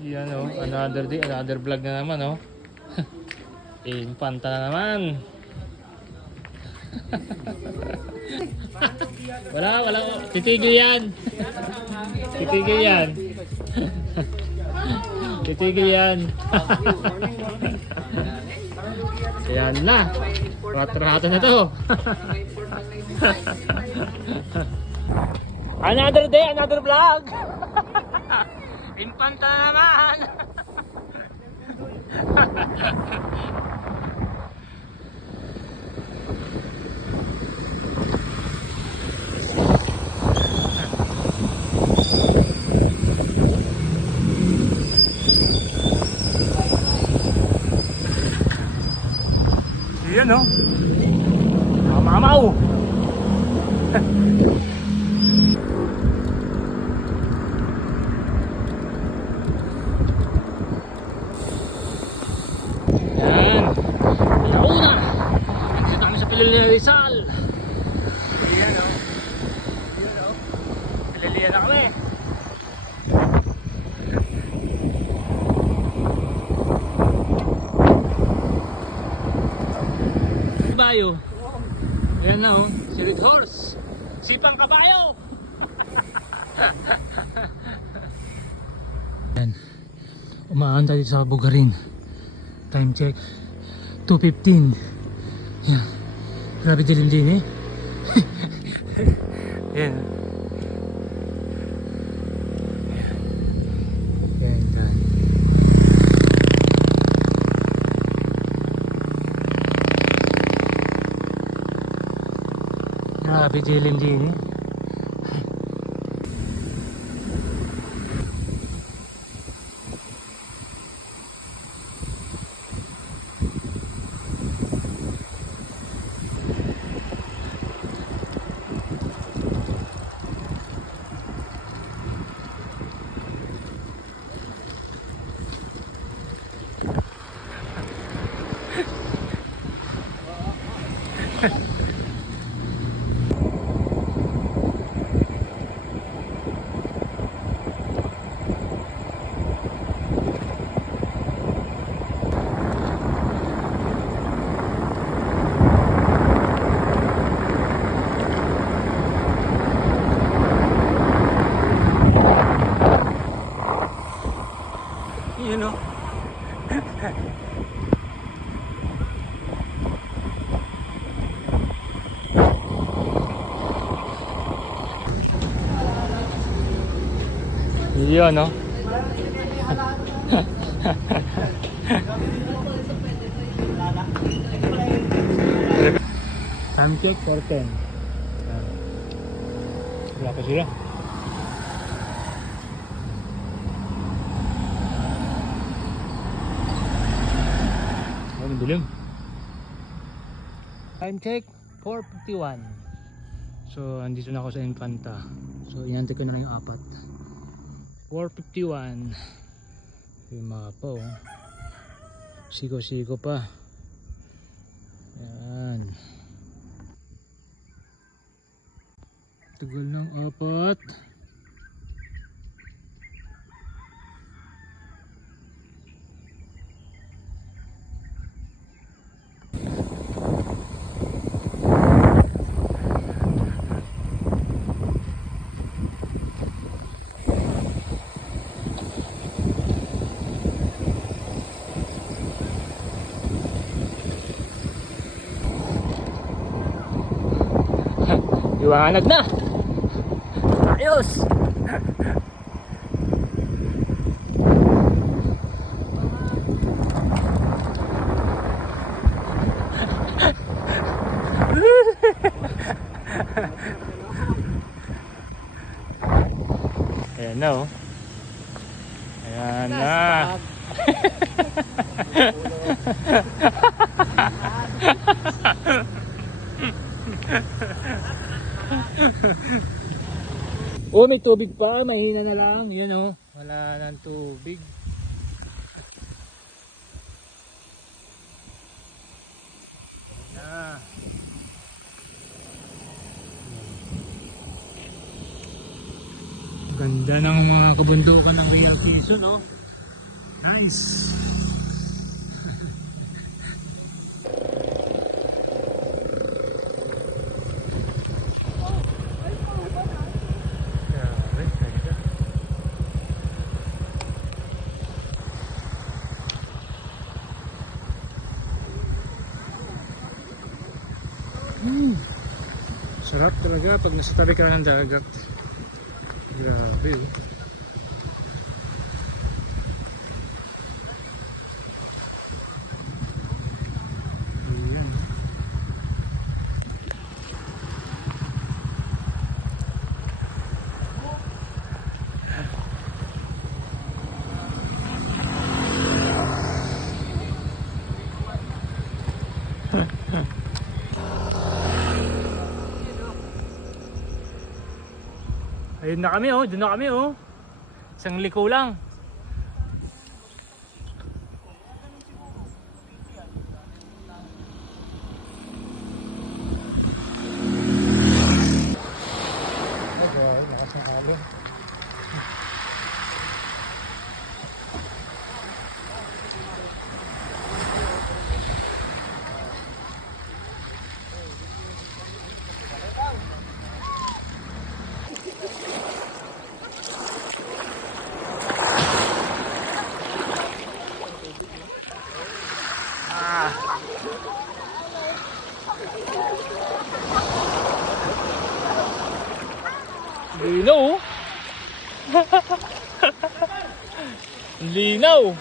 Yan oh, another day, another vlog na naman oh. Infanta na naman. wala, titigil yan. Titigil yan. Titigil yan. Yan na. Ratrato na to. Another day, another vlog. Infanta na naman. Yan no. Mamaw. Rizal. Ayan o. Ayan o. Pililian na kami. Kabayo. Ayan na o. Si Red Horse. Sipang kabayo. Ayan. Umaanda dito sa Bugarin. Time check. 2:15. Ayan. Grabe dilim din eh. Yan. Yan. Yan. Grabe dilim din eh. You know. Yun no. Time check 4:10. Wala pa sila. Dilim. Time check 4:51. So andito na ako sa Infanta. So inantay ko na lang yung apat. 4:51. Yung mapa oh. Siko-siko pa. Yan. Tagal ng apat. Liwanag na. Ayos. Ayan na oh. Ayan na. Oh, may tubig pa, mahina na lang. Yun oh, wala nang tubig. Na. Ganda ng mga kabundukan ng Real Quezon, no? Nice. Grabe, ganda. Sarap talaga pag nasa tabi ka ng dagat. Grabe oh. Ayan. Ayun na kami oh, doon na kami oh. Isang liko lang. Ay, lakas ng alon. Linaw. Linaw.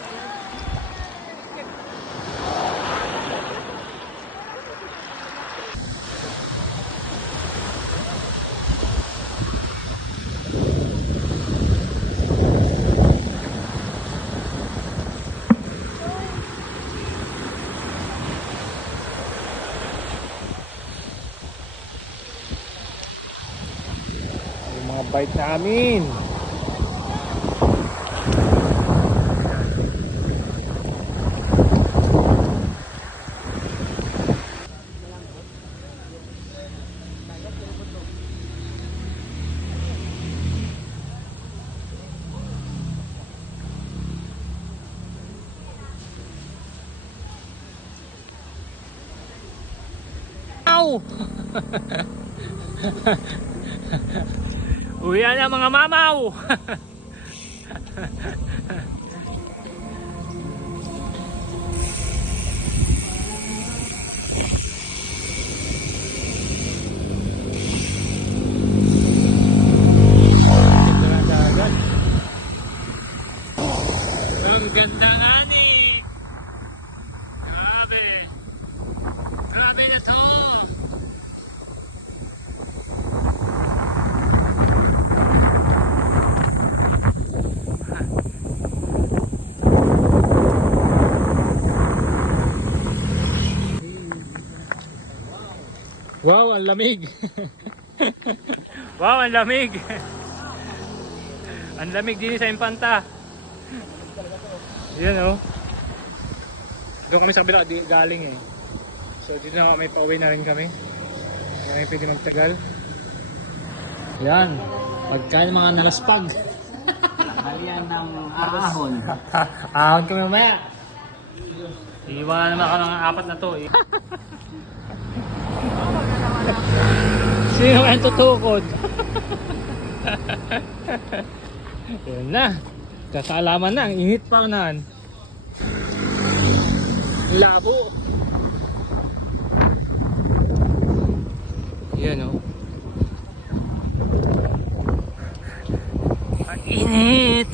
Yung mga bite namin. Ow! Uwian na mga mamaw! Ang ganda nga ni! Grabe! Grabe na to! Wow, ang lamig! Wow, ang lamig! Ang lamig din sa Impanta. Yan oh. Doon kami sa kabila galing eh. So dito na kami, pauwi na rin kami. Hindi kami pwede magtagal. Yan. Pagkain mga nalaspag. Halian ng ahon. Ahon kami mamaya. Iiwanan naman ako ng apat na to eh. Sino ang tutukod? Yan na. Kasalaman na. Ang init pa naman. Labo. Yan o. Ang init.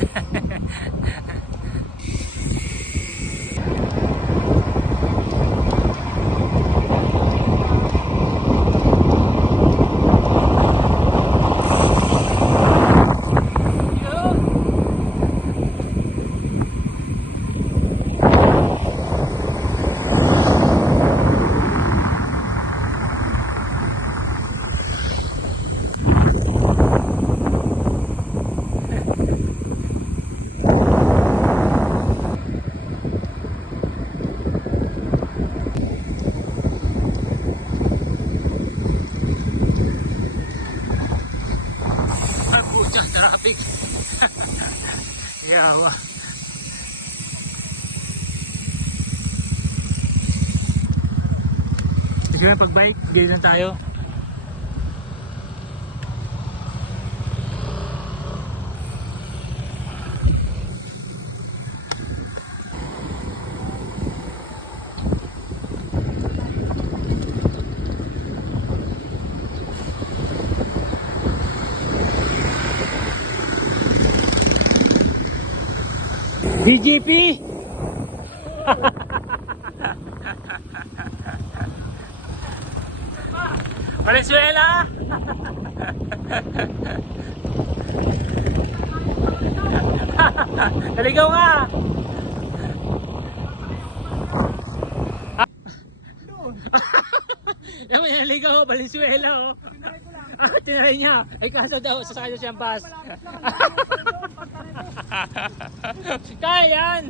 Traffic. Yawa. Gusto kami pag-bike, bigyan lang tayo. BGP! Valenzuela! Naligaw nga! Yung naligaw, Valenzuela oh. Tinry niya. Ay kaso daw, sasakay daw siyang bus. Kaya yan!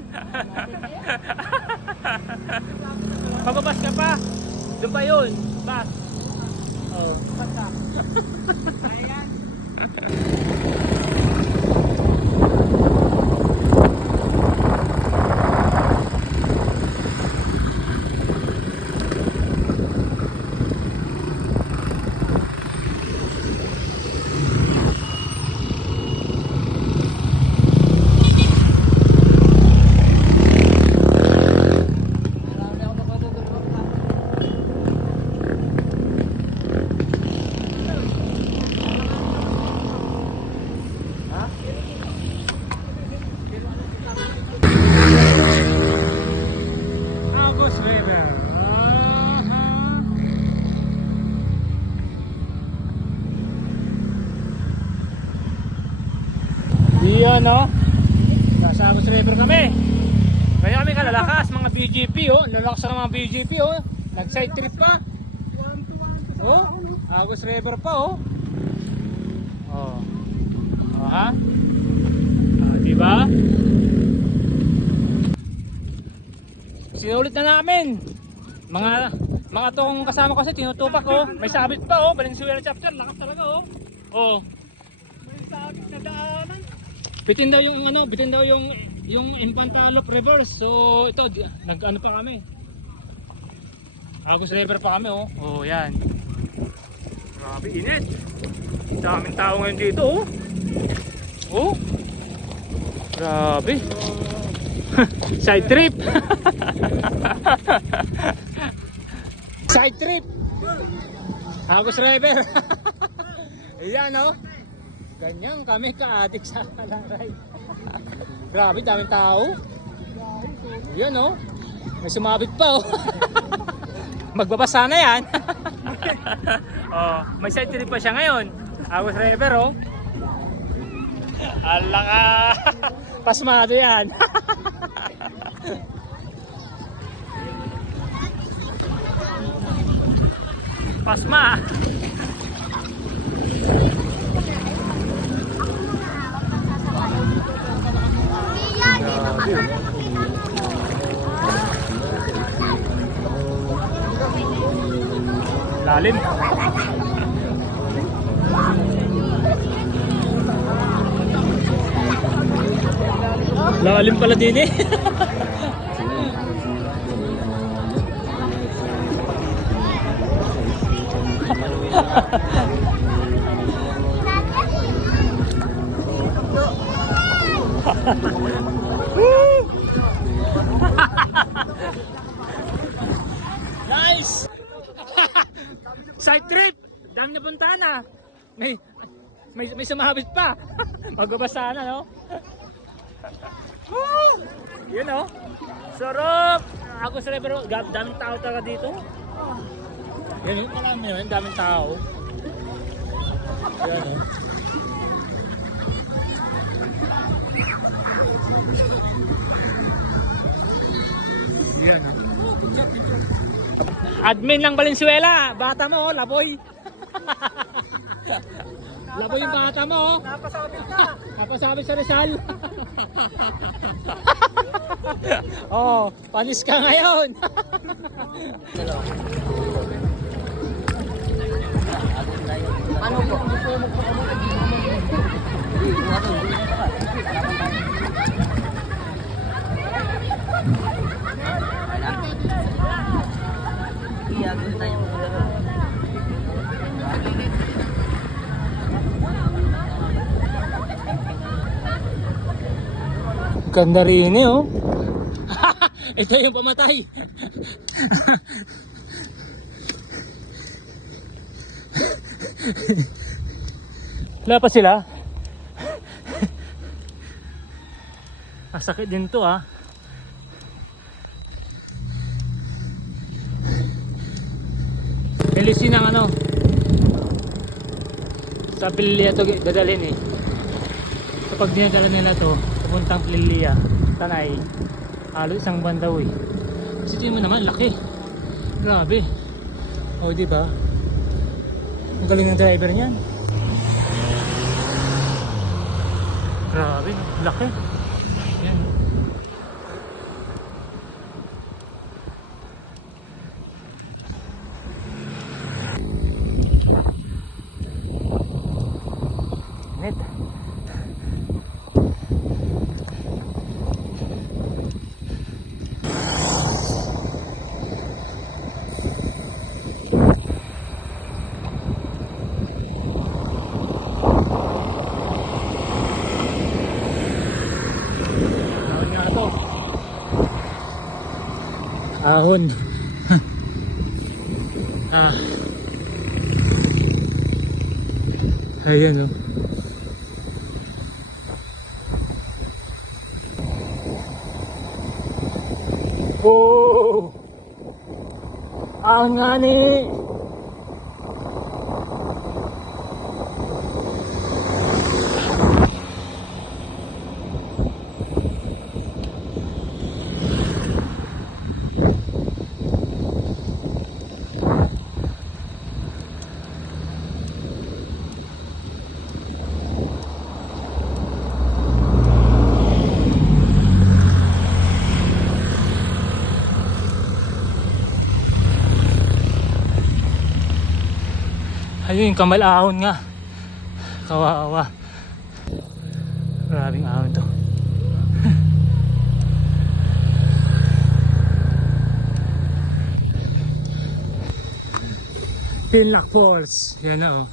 Pababas ka pa. Doon pa yun. Bus. Oh. Agos River. Diyan no. Nasa Agos River kami. Kaya kami kalalakas mga BGP oh. Lalakas ng mga BGP oh. Nag-side trip pa. Oh, Agos River pa oh. Oh. Oh ha? Ah, diba? Sinulit na namin. Mga tong kasama ko kasi tinutupak oh. May sabit pa oh. Valenzuela chapter, lakas talaga oh. Oh. May sabit na daanan. Bitin daw yung ano, bitin daw yung Infantalope reverse. So ito nag-ano pa kami. Agos River pa kami oh. Oh, yan. Grabe init. Daming tao ngayon dito oh. Oh. Grabe. Side trip. Side trip. Agos River. Ayan oh. Ganyan kami ka-addict sa Alaray. Grabe, daming tao. Ayan oh. May sumabit pa oh. Magbabasa na yan. Oh, may side trip pa siya ngayon. Agos River oh. Ala ka. Pasmado yan. Pasma. Lalim. Lalim pala din eh. Nice! Side trip! Dami na puntahan ah. May sumabit pa. Magbabasa na no? Woo! Yun oh. Sarap! Agos River, daming tao talaga dito. Yan yun, marami yun, daming tao. Yan oh. Yan oh. Admin lang Valenzuela, bata mo oh, laboy. Laboy yung bata mo oh. Napasabit ka. Napasabit sa Rizal. Oh, panis ka ngayon. Ano po? Iya, gusto tayo. Ganda rin eh, oh. Ito yung pamatay. Wala pa sila. Sakit din to, ah. Elisin ng ano. Sa Pililya to dadalhin eh. So pag dinadala nila to, pupuntang Pililya, Tanay, halo isang buwan daw eh. Kasi tingin mo naman, laki. Grabe. O, di ba? Ang galing ng driver niyan. Grabe, laki. Yan. Net. Ahon. Ah. Ayan, oh. Oh! Ahon nga ni. Ayun yung kamal ahon nga. Kawawa. Maraming ahon to. Pinlock Falls. Yan na, oh.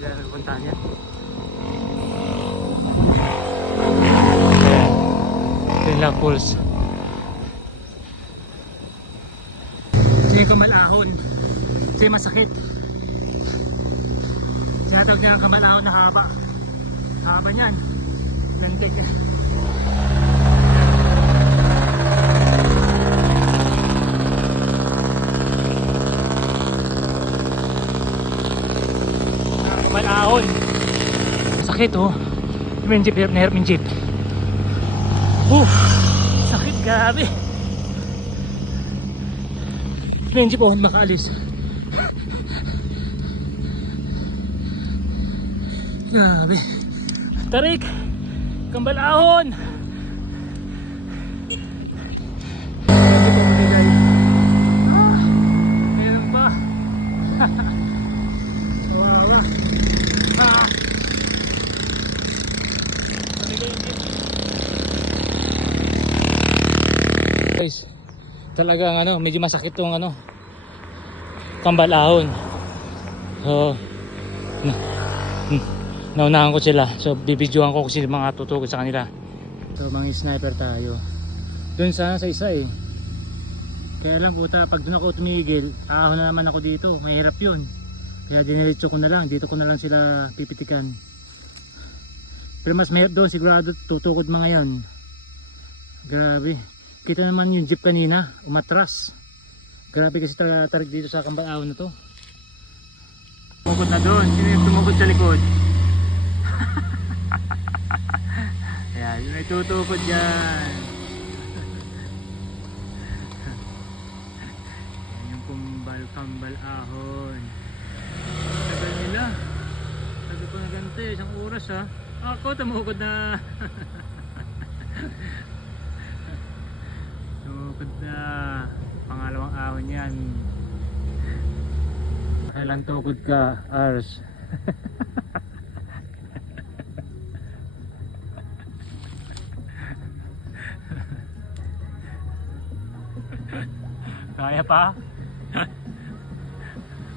Yan ang punta niya. Pinlock Falls. Ito yung kamalahon. Ito yung masakit. Sinatawag niya ang kamalahon na haba. Haba niyan. Lantik. Kamalahon. Sakit, oh. Yung jeep, hirap yung jeep. Sakit, grabe. Hindi po makaalis. Grabe. Tarik! Kambalahon! Hindi po magigay. Meron pa. Kawawa. Guys, talagang ano, medyo masakit tong ano, kambalahon. So, naunahan ko sila. So, bibidyohan ko kasi mga tutugod sa kanila. So, mga sniper tayo. Doon sana sa isa eh. Kaya lang puta, pag doon ako tumigil, ahon na naman ako dito. Mahirap yun. Kaya diniretso ko na lang. Dito ko na lang sila pipitikan. Pero mas mahirap doon, sigurado tutukod mga yan. Grabe. Kita naman yung jeep kanina, umatras. Grabe kasi tarig dito sa kambalahon na to. Tumukod na doon. Sino yung tumukod sa likod? Ayan, yun ay tutukod dyan. Ayan yung kambalahon. Tagal nila. Sabi ko na ganito, isang oras ha. Ako tumukod na. Tumukod na. Pangalawang ahon yan. Kailan tukod ka, Ars? Kaya pa?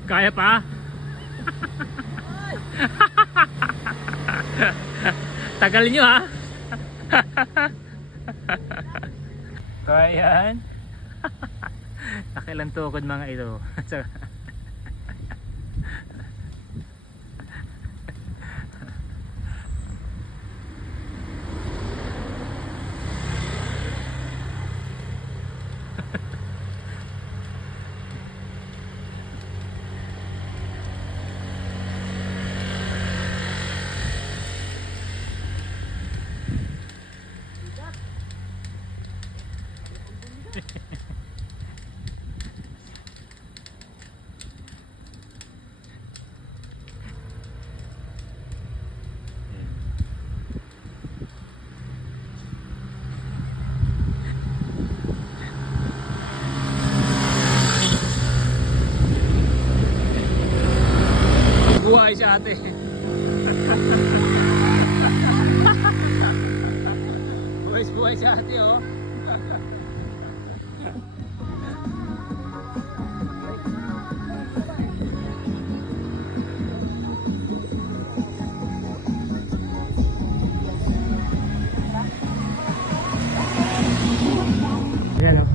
Kaya pa? Tagal nyo ha. So ayan. Nakilang tukod mga ito. Buhay si ate. Buhay si ate oh. Ayan o,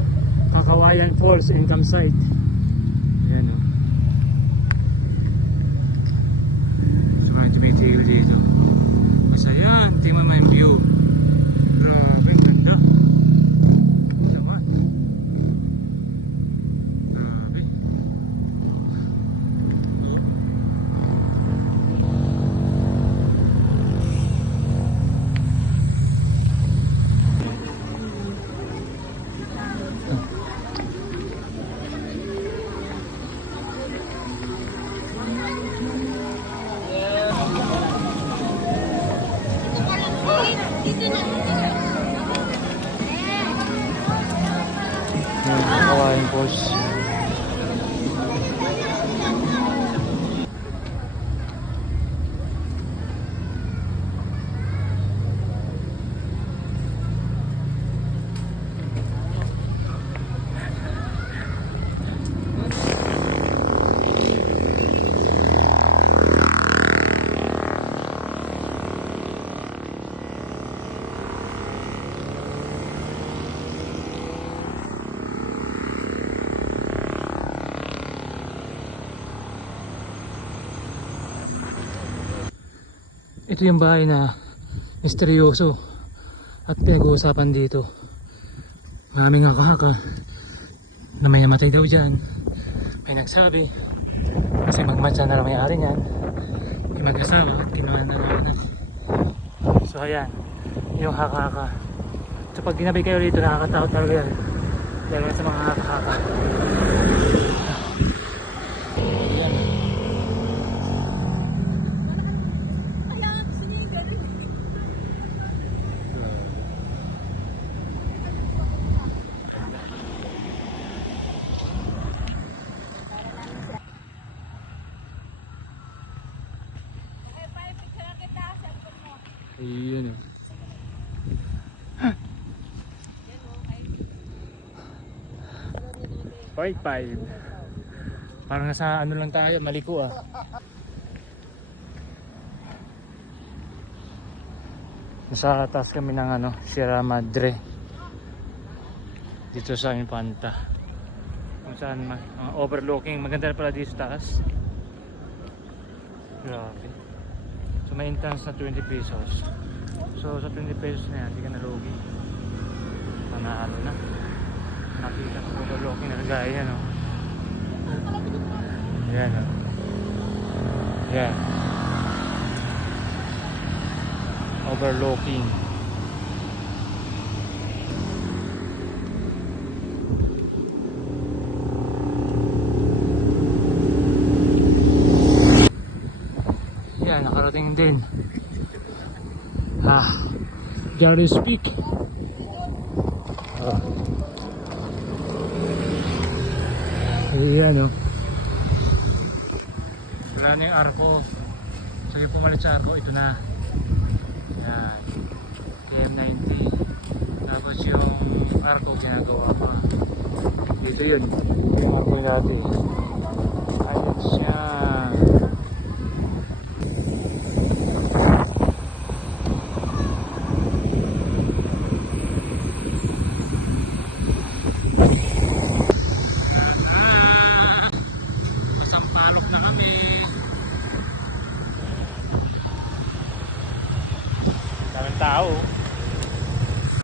Kakawayan Falls income site. Ayan o. So kaya tumitigil dito. Kasi yan, tingnan mo yung view. Grabe, ang ganda. Diba? Grabe. Kakawayan Falls. Ito yung bahay na misteryoso at pinag-uusapan dito. Maraming haka-haka na may namatay daw dyan. May nagsabi kasi magmatsa na lang may-ari niyan. May mag-asawa at kinuha na lang. So ayan, yung haka-haka. So pag ginabi kayo dito, nakakatakot talaga yan. Dahil sa mga haka-haka. Ayan o. 5. Parang nasa ano lang tayo, Maliko ah. Nasa taas kami ng ano, Sierra Madre. Dito sa Infanta. Kung saan overlooking, maganda na pala dito sa taas. Grabe. So may entrance na 20 pesos. So sa 20 pesos na yan, hindi ka nalugi. Panalo na. Nakita ko overlooking na gaya yan o. Yan o. Yan. Overlooking. Yan, nakarating din. Jarvis Peak. Ayan o. Wala na yung arko. So yung pumalit sa arko, ito na. Yan. KM90. Tapos yung arko ginagawa pa. Dito yun. Yung arko natin. Ayun siya. Alok na kami. Daming tao.